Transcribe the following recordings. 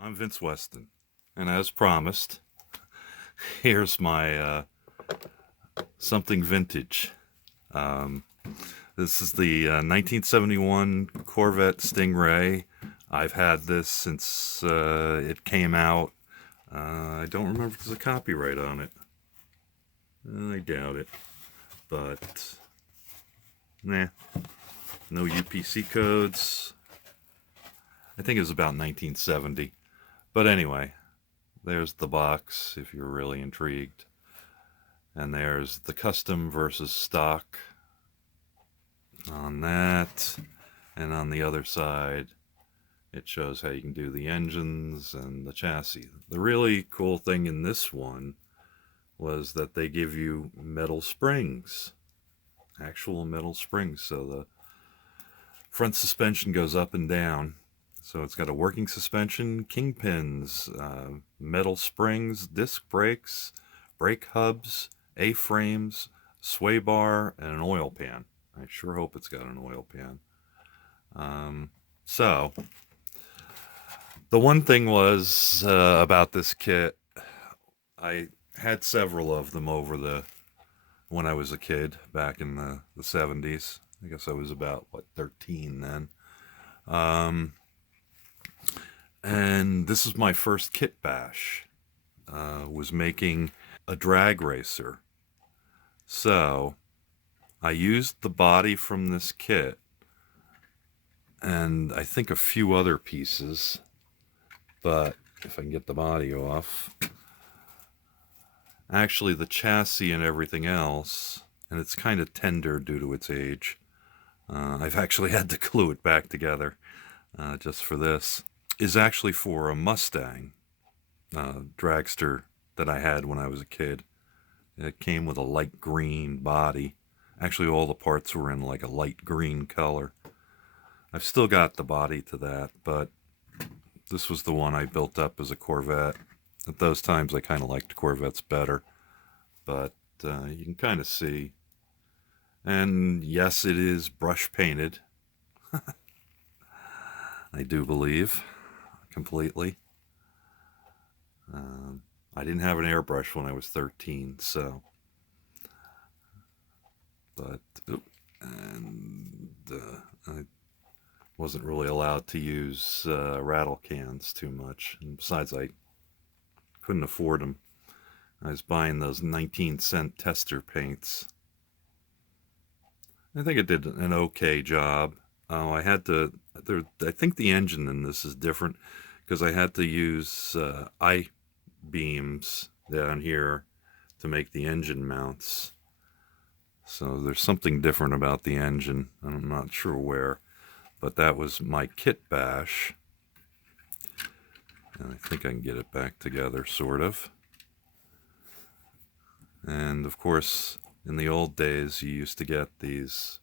I'm Vince Weston, and as promised, here's my something vintage. Um, this is the 1971 Corvette Stingray. I've had this since it came out. I don't remember if there's a copyright on it. I doubt it, but nah, no UPC codes. I think it was about 1970. But anyway, there's the box if you're really intrigued. And there's the custom versus stock on that. And on the other side, it shows how you can do the engines and the chassis. The really cool thing in this one was that they give you metal springs, actual metal springs. So the front suspension goes up and down. So it's got a working suspension, kingpins, metal springs, disc brakes, brake hubs, A-frames, sway bar, and an oil pan. I sure hope it's got an oil pan. So the one thing was about this kit, I had several of them over the when I was a kid back in the 70s. I guess I was about, what, 13 then. Um, and this is my first kit bash. Was making a drag racer. So I used the body from this kit and I think a few other pieces, but if I can get the body off, actually the chassis and everything else, and it's kind of tender due to its age. I've actually had to glue it back together just for this. Is actually for a Mustang dragster that I had when I was a kid. It came with a light green body. Actually, all the parts were in like a light green color. I've still got the body to that, but this was the one I built up as a Corvette. At those times, I kind of liked Corvettes better, but you can kind of see. And yes, it is brush painted. I do believe completely. I didn't have an airbrush when I was 13, so. But, and I wasn't really allowed to use rattle cans too much. And besides, I couldn't afford them. I was buying those 19-cent tester paints. I think it did an okay job. I had to. I think the engine in this is different because I had to use I beams down here to make the engine mounts. So there's something different about the engine. I'm not sure where, but that was my kit bash. And I think I can get it back together, sort of. And of course, in the old days, you used to get these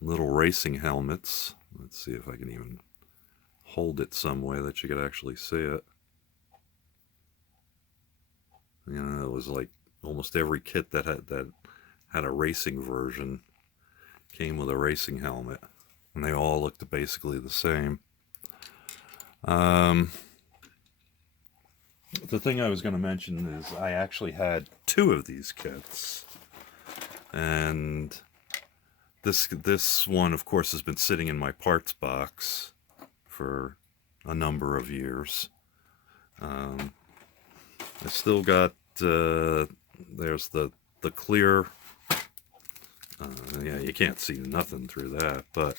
little racing helmets. Let's see if I can even hold it some way that you could actually see it. You know, it was like almost every kit that had a racing version came with a racing helmet, and they all looked basically the same. Um, the thing I was going to mention is I actually had two of these kits, and this one, of course, has been sitting in my parts box for a number of years. Um, I still got there's the clear. Yeah, you can't see nothing through that, but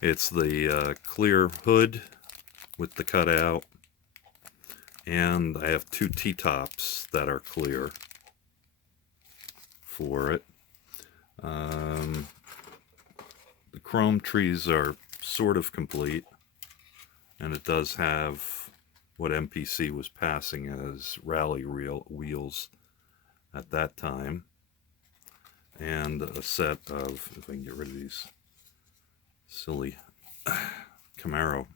it's the clear hood with the cutout, and I have two T-tops that are clear for it. The chrome trees are sort of complete, and it does have what MPC was passing as rally wheels at that time, and a set of, if I can get rid of these silly Camaro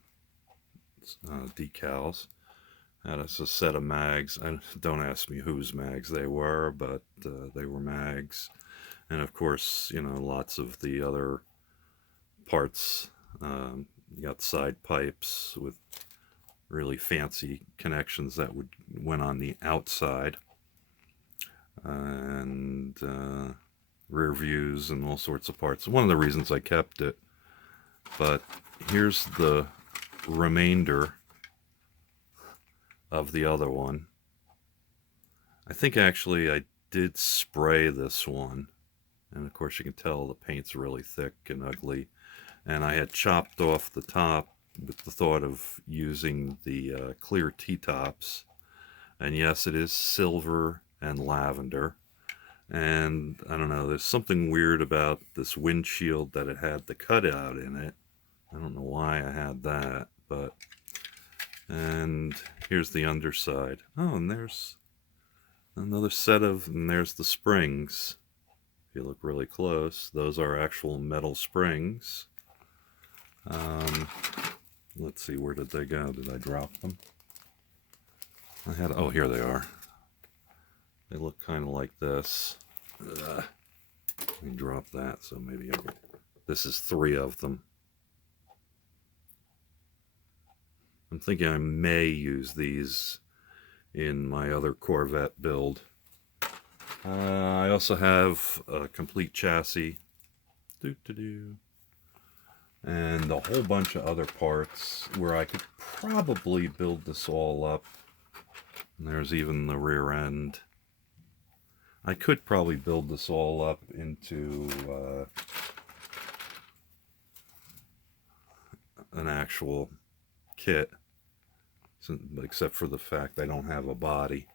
decals. Had a set of mags. Don't ask me whose mags they were, but they were mags. And of course, you know, lots of the other parts. You got side pipes with really fancy connections that went on the outside, and rear views and all sorts of parts. One of the reasons I kept it. But here's the remainder of the other one. I think actually I did spray this one, and of course you can tell the paint's really thick and ugly, and I had chopped off the top with the thought of using the clear T-tops. And yes, it is silver and lavender, and I don't know, there's something weird about this windshield that it had the cutout in it. I don't know why I had that, but... And here's the underside. Oh, and there's another set of... And there's the springs. If you look really close, those are actual metal springs. Let's see, where did they go? Did I drop them? I had... Oh, here they are. They look kind of like this. Let me drop that, so maybe I can... This is 3 of them. I'm thinking I may use these in my other Corvette build. I also have a complete chassis. And a whole bunch of other parts where I could probably build this all up. And there's even the rear end. I could probably build this all up into an actual kit, except for the fact I don't have a body.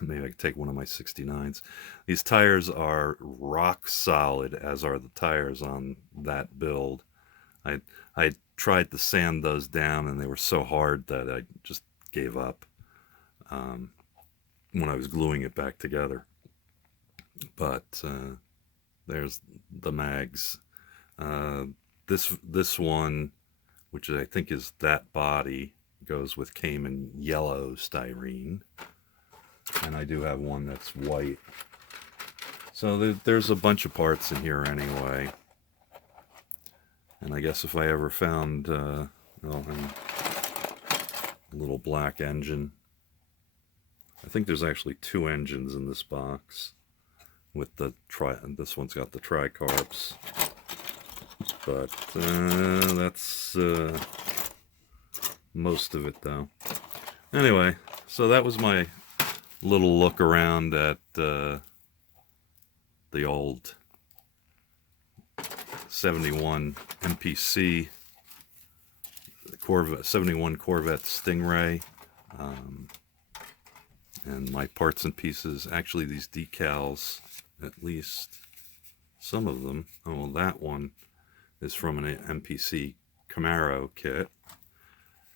Maybe I could take one of my 69s. These tires are rock solid, as are the tires on that build. I tried to sand those down, and they were so hard that I just gave up when I was gluing it back together. But there's the mags. This one, which I think is that body, goes with Cayman yellow styrene. And I do have one that's white. So there's a bunch of parts in here anyway. And I guess if I ever found a little black engine. I think there's actually 2 engines in this box. With the this one's got the tri-carbs. But that's most of it though. Anyway, so that was my little look around at the old 71 MPC Corvette, 71 Corvette Stingray, and my parts and pieces. Actually, these decals, at least some of them. Oh, that one is from an MPC Camaro kit,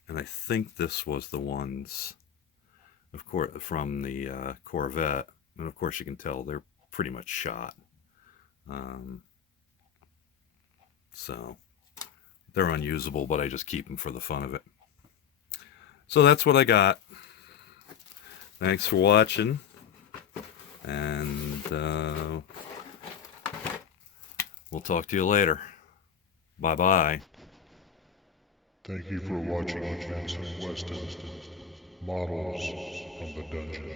and I think this was the ones, of course, from the Corvette. And of course, you can tell they're pretty much shot. So they're unusable, but I just keep them for the fun of it. So that's what I got. Thanks for watching, and we'll talk to you later. Bye-bye. Thank you for watching Benson Weston Models from the Dungeon.